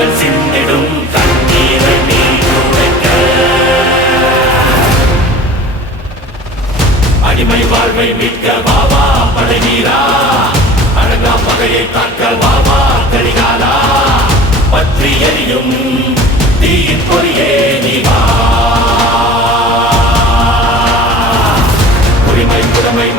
கண்கள் சிந்திடும் அடிமை வாழ்வை மீட்க பாபா பழனீரா அழகா பகையை தாக்க பாபா கரிகாலா பற்றி எரியும் தீயின் பொறியே நீவா உரிமை புறமை